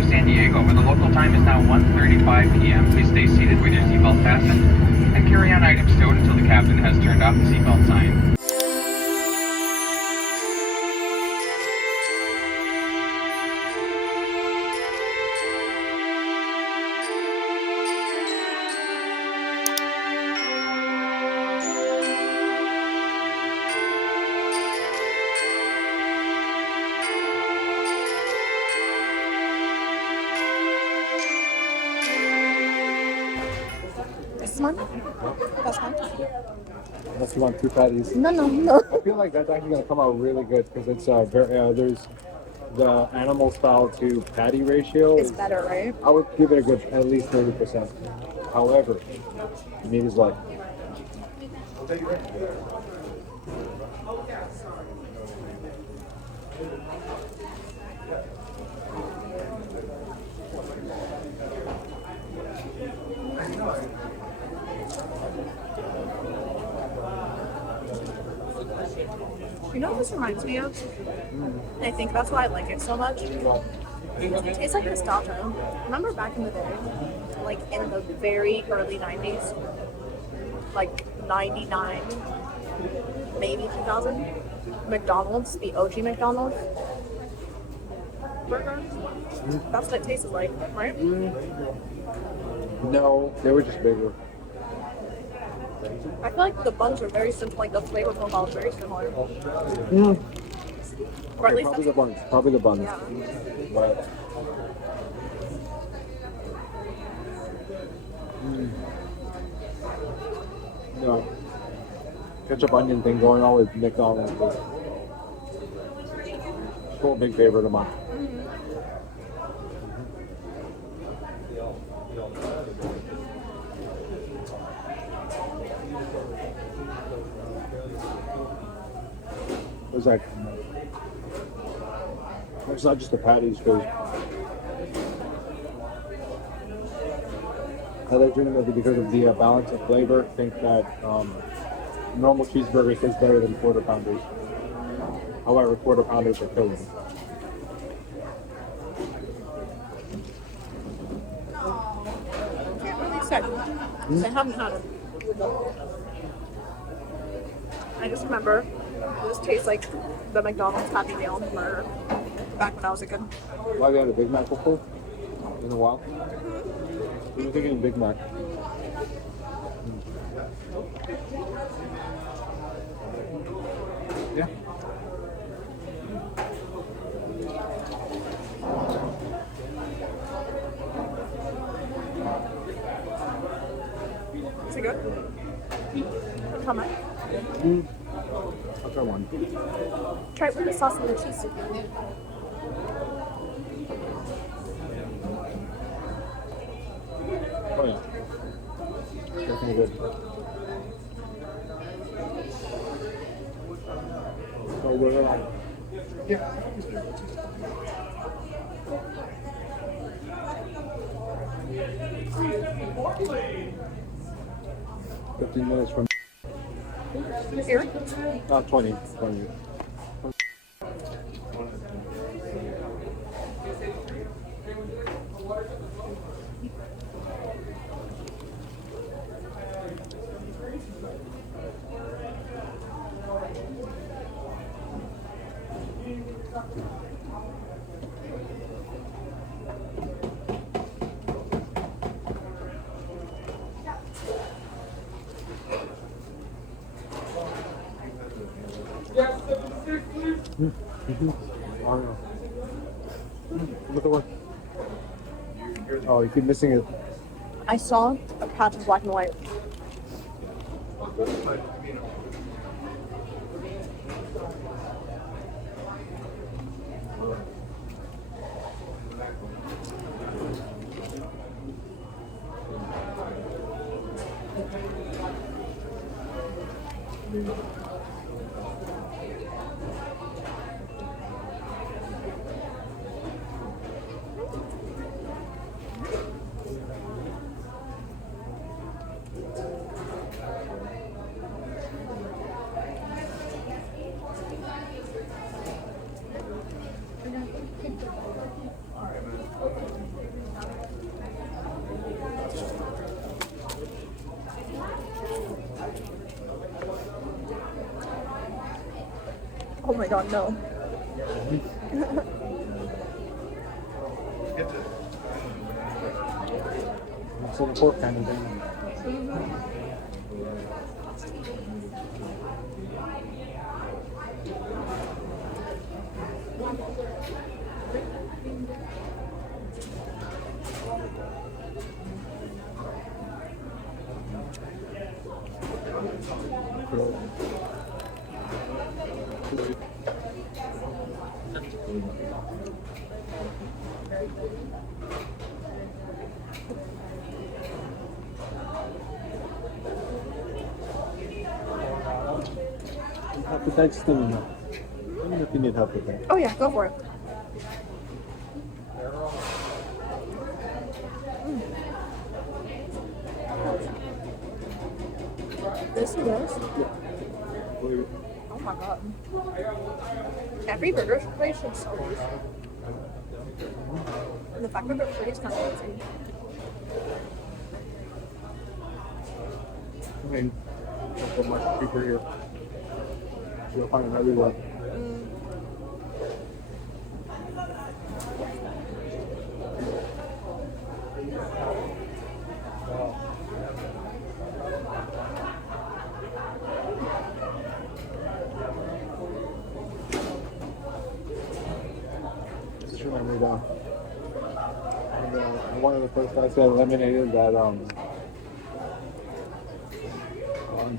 to San Diego, where the local time is now 1:35 p.m. Please stay seated with your seatbelt fastened and carry on items stowed until the captain has turned off the seatbelt sign. This one? That's one? Unless you want two patties. No. I feel like that's actually gonna come out really good because it's there's the animal style to patty ratio. It's better, right? I would give it a good at least 30%. However, meat is like. You know what this reminds me of? And I think that's why I like it so much. It tastes like nostalgia. Remember back in the day, like in the very early 90s, like 99, maybe 2000, McDonald's, the OG McDonald's burger. That's what it tasted like, right? No, they were just bigger. I feel like the buns are very simple, like the flavor profile is very similar. Or at least Probably the buns. Probably the buns. Yeah. But. No. Ketchup onion thing going on with McDonald's. Still a big favorite of mine. It's like, it's not just the patties, because I like doing it because of the balance of flavor. I think that normal cheeseburgers taste better than quarter pounders. However, quarter pounders are killing me. can't really say. I haven't had it. I just remember this tastes like the McDonald's Happy Meal burger back when I was a kid. Why have you had a Big Mac before? In a while? What are you thinking of Big Mac? Yeah. Is it good? How much? I'll try one. Try it with the sauce and the cheese soup. Oh yeah. Definitely good. Oh, we're yeah. 15 minutes from Here? 20. Look at one. Oh, you keep missing it. I saw a patch of black and white. Oh my god, no. It's in a pork kind of thing. Help with that still enough. Let me know if you need help with that. Oh yeah, go for it. This is this. Oh my god. Every burger place should sell these. And the fact that they're free is kind of insane. I mean, there's so much cheaper here. You'll find them everywhere. Just remember that. And one of the first I said eliminated that on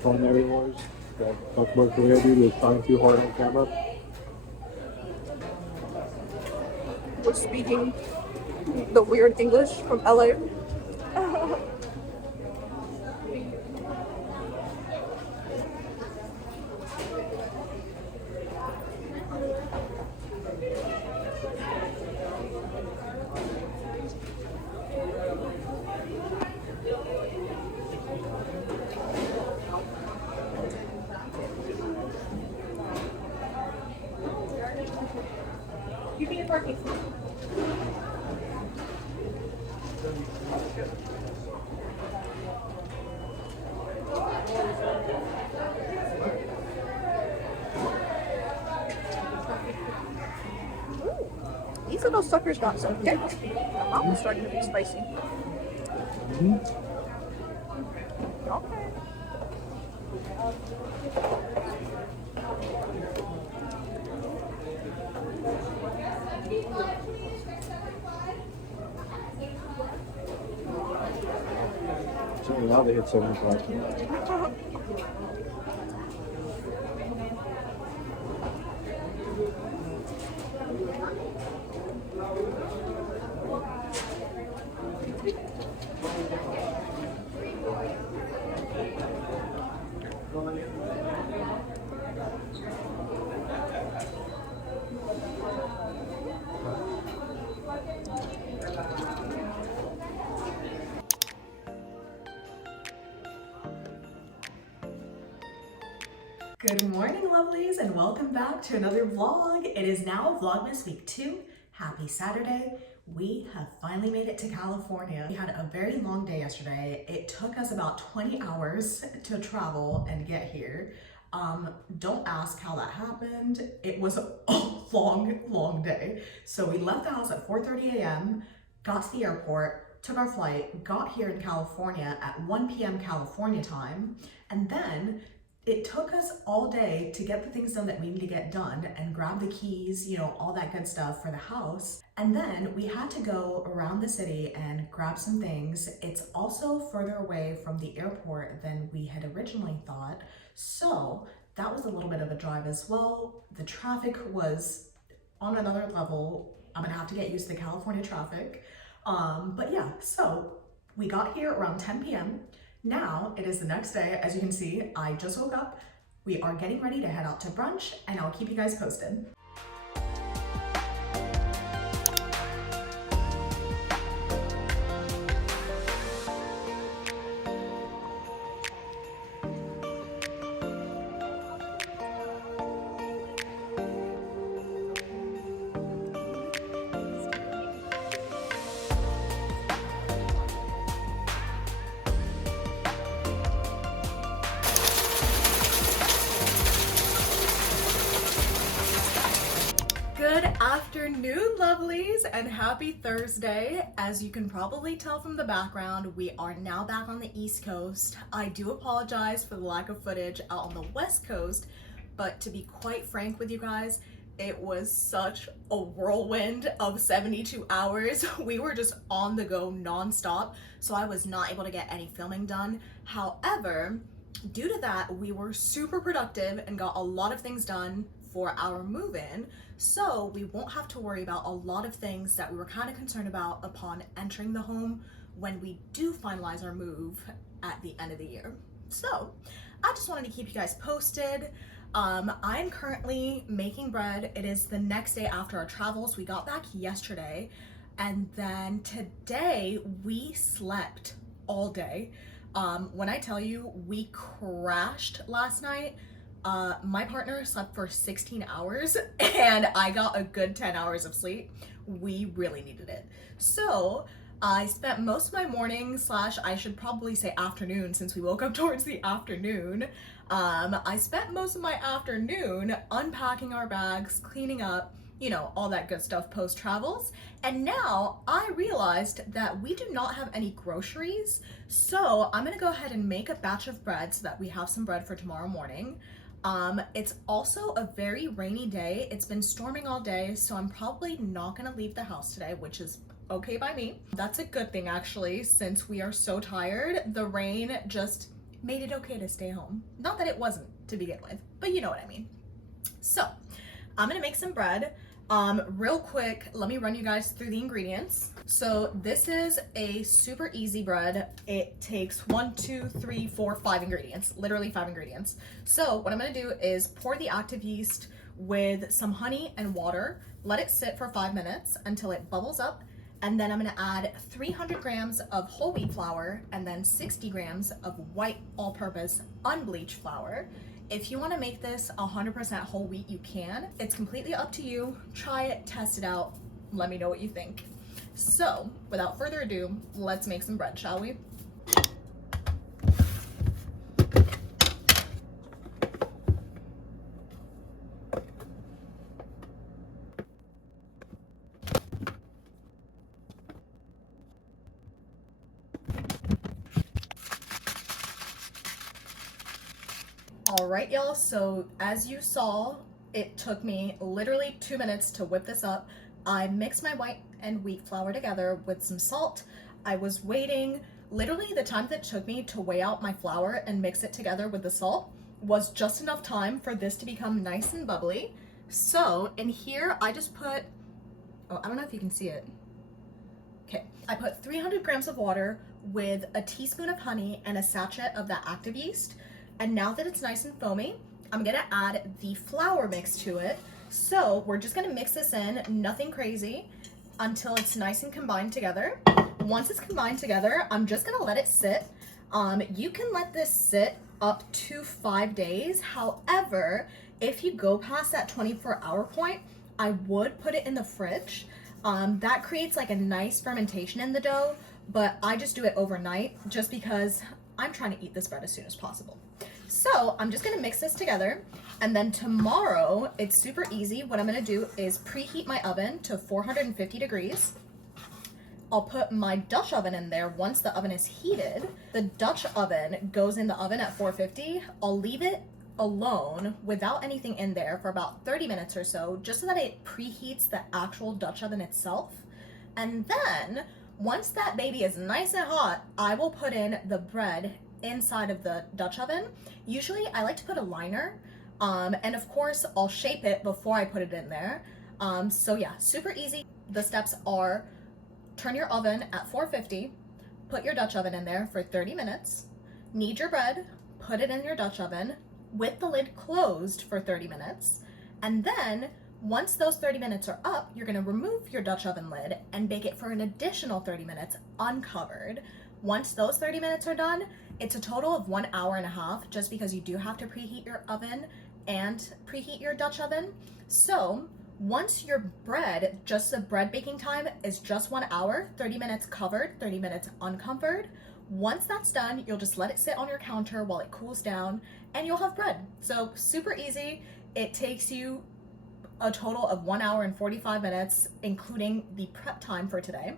culinary wars that North Korea dude was trying too hard on camera. Was speaking the weird English from LA. You can get parking. These little suckers got so thick. My mouth is starting to be spicy. Okay. So now they hit 75. Good morning, lovelies, and welcome back to another vlog. It is now Vlogmas week 2. Happy Saturday. We have finally made it to California. We had a very long day yesterday. It took us about 20 hours to travel and get here. Don't ask how that happened. It was a long day. So we left the house at 4:30 a.m., got to the airport, took our flight, got here in California at 1 p.m. California time, and then it took us all day to get the things done that we need to get done and grab the keys, you know, all that good stuff for the house. And then we had to go around the city and grab some things. It's also further away from the airport than we had originally thought. So that was a little bit of a drive as well. The traffic was on another level. I'm gonna have to get used to the California traffic. But yeah, so we got here around 10 p.m. Now it is the next day. As you can see, I just woke up. We are getting ready to head out to brunch, and I'll keep you guys posted. Afternoon, lovelies, and happy Thursday. As you can probably tell from the background, we are now back on the East Coast. I do apologize for the lack of footage out on the West Coast, but to be quite frank with you guys, it was such a whirlwind of 72 hours. We were just on the go nonstop, so I was not able to get any filming done. However, due to that, we were super productive and got a lot of things done for our move-in, so we won't have to worry about a lot of things that we were kind of concerned about upon entering the home when we do finalize our move at the end of the year. So I just wanted to keep you guys posted. I'm currently making bread. It is the next day after our travels. We got back yesterday, and then today we slept all day. When I tell you we crashed last night, my partner slept for 16 hours and I got a good 10 hours of sleep. We really needed it. So I spent most of my morning / I should probably say afternoon, since we woke up towards the afternoon. I spent most of my afternoon unpacking our bags, cleaning up, you know, all that good stuff post travels. And now I realized that we do not have any groceries. So I'm gonna go ahead and make a batch of bread so that we have some bread for tomorrow morning. It's also a very rainy day. It's been storming all day, so I'm probably not gonna leave the house today, which is okay by me. That's a good thing actually, since we are so tired. The rain just made it okay to stay home. Not that it wasn't to begin with, but you know what I mean. So I'm gonna make some bread. Real quick, let me run you guys through the ingredients. So this is a super easy bread. It takes 1, 2, 3, 4, 5 ingredients, literally 5 ingredients. So what I'm gonna do is pour the active yeast with some honey and water, let it sit for 5 minutes until it bubbles up, and then I'm gonna add 300 grams of whole wheat flour and then 60 grams of white all-purpose unbleached flour. If you wanna make this 100% whole wheat, you can. It's completely up to you. Try it, test it out, let me know what you think. So, without further ado, let's make some bread, shall we? All right, y'all, so as you saw, it took me literally 2 minutes to whip this up. I mixed my white and wheat flour together with some salt. I was waiting, literally the time that it took me to weigh out my flour and mix it together with the salt was just enough time for this to become nice and bubbly. So in here, I just put, oh, I don't know if you can see it. Okay, I put 300 grams of water with a teaspoon of honey and a sachet of that active yeast. And now that it's nice and foamy, I'm gonna add the flour mix to it. So we're just gonna mix this in, nothing crazy, until it's nice and combined together. Once it's combined together, I'm just gonna let it sit. You can let this sit up to 5 days. However, if you go past that 24-hour point, I would put it in the fridge. That creates like a nice fermentation in the dough, but I just do it overnight just because I'm trying to eat this bread as soon as possible. So I'm just gonna mix this together, and then tomorrow, it's super easy. What I'm gonna do is preheat my oven to 450 degrees. I'll put my Dutch oven in there once the oven is heated. The Dutch oven goes in the oven at 450. I'll leave it alone without anything in there for about 30 minutes or so, just so that it preheats the actual Dutch oven itself. And then once that baby is nice and hot, I will put in the bread inside of the Dutch oven. Usually I like to put a liner, and of course I'll shape it before I put it in there. So yeah, super easy. The steps are: turn your oven at 450, put your Dutch oven in there for 30 minutes, knead your bread, put it in your Dutch oven with the lid closed for 30 minutes, and then once those 30 minutes are up, you're gonna remove your Dutch oven lid and bake it for an additional 30 minutes uncovered. Once those 30 minutes are done, it's a total of 1.5 hours, just because you do have to preheat your oven and preheat your Dutch oven. So once your bread, just the bread baking time is just 1 hour, 30 minutes covered, 30 minutes uncovered. Once that's done, you'll just let it sit on your counter while it cools down and you'll have bread. So super easy. It takes you a total of 1 hour and 45 minutes, including the prep time for today.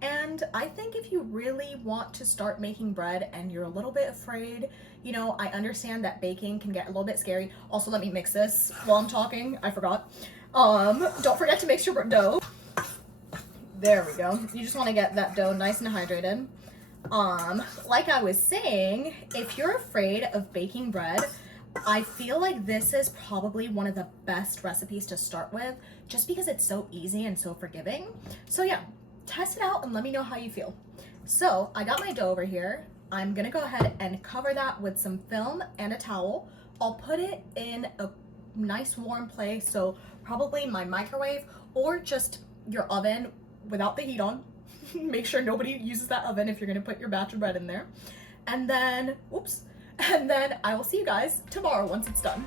And I think if you really want to start making bread and you're a little bit afraid, you know, I understand that baking can get a little bit scary. Also, let me mix this while I'm talking. I forgot. Don't forget to mix your dough. There we go. You just want to get that dough nice and hydrated. Like I was saying, if you're afraid of baking bread, I feel like this is probably one of the best recipes to start with, just because it's so easy and so forgiving. So yeah. Test it out and let me know how you feel. So I got my dough over here. I'm gonna go ahead and cover that with some film and a towel. I'll put it in a nice warm place, so probably my microwave or just your oven without the heat on. Make sure nobody uses that oven if you're gonna put your batch of bread in there. And then, and then I will see you guys tomorrow once it's done.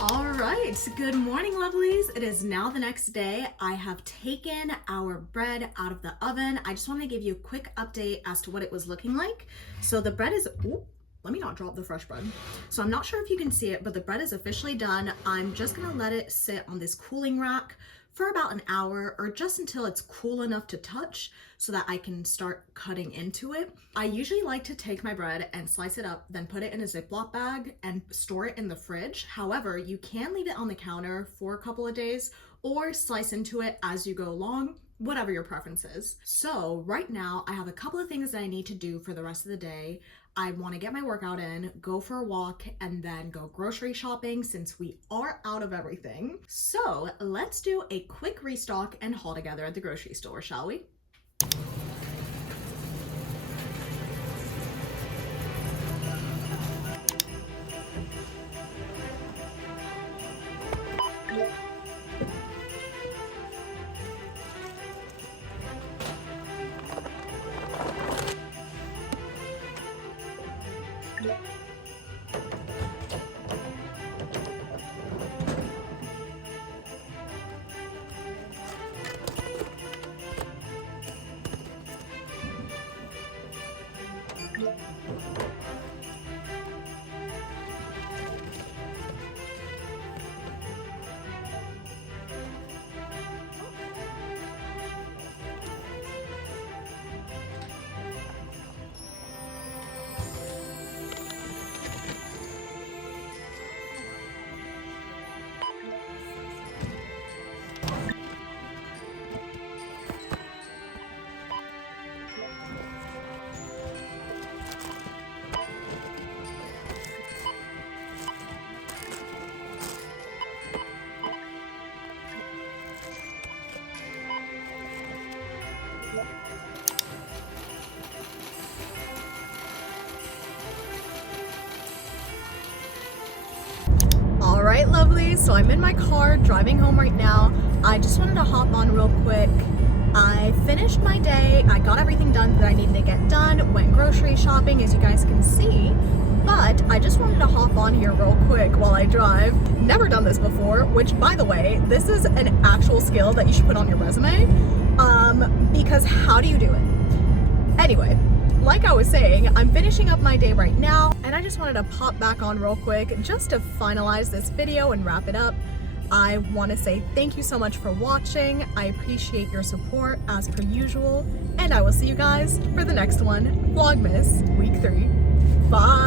All right, good morning, lovelies. It is now the next day. I have taken our bread out of the oven. I just want to give you a quick update as to what it was looking like. So the bread is, let me not drop the fresh bread. So I'm not sure if you can see it, but the bread is officially done. I'm just gonna let it sit on this cooling rack for about an hour or just until it's cool enough to touch so that I can start cutting into it. I usually like to take my bread and slice it up, then put it in a Ziploc bag and store it in the fridge. However, you can leave it on the counter for a couple of days or slice into it as you go along, whatever your preference is. So right now I have a couple of things that I need to do for the rest of the day. I want to get my workout in, go for a walk, and then go grocery shopping since we are out of everything. So let's do a quick restock and haul together at the grocery store, shall we? All right, lovelies, so I'm in my car driving home right now. I just wanted to hop on real quick. I finished my day. I got everything done that I needed to get done, went grocery shopping, as you guys can see, but I just wanted to hop on here real quick while I drive. Never done this before, which, by the way, this is an actual skill that you should put on your resume, because how do you do it? Anyway, like I was saying, I'm finishing up my day right now, and I just wanted to pop back on real quick just to finalize this video and wrap it up. I want to say thank you so much for watching. I appreciate your support as per usual, and I will see you guys for the next one, Vlogmas Week 3. Bye!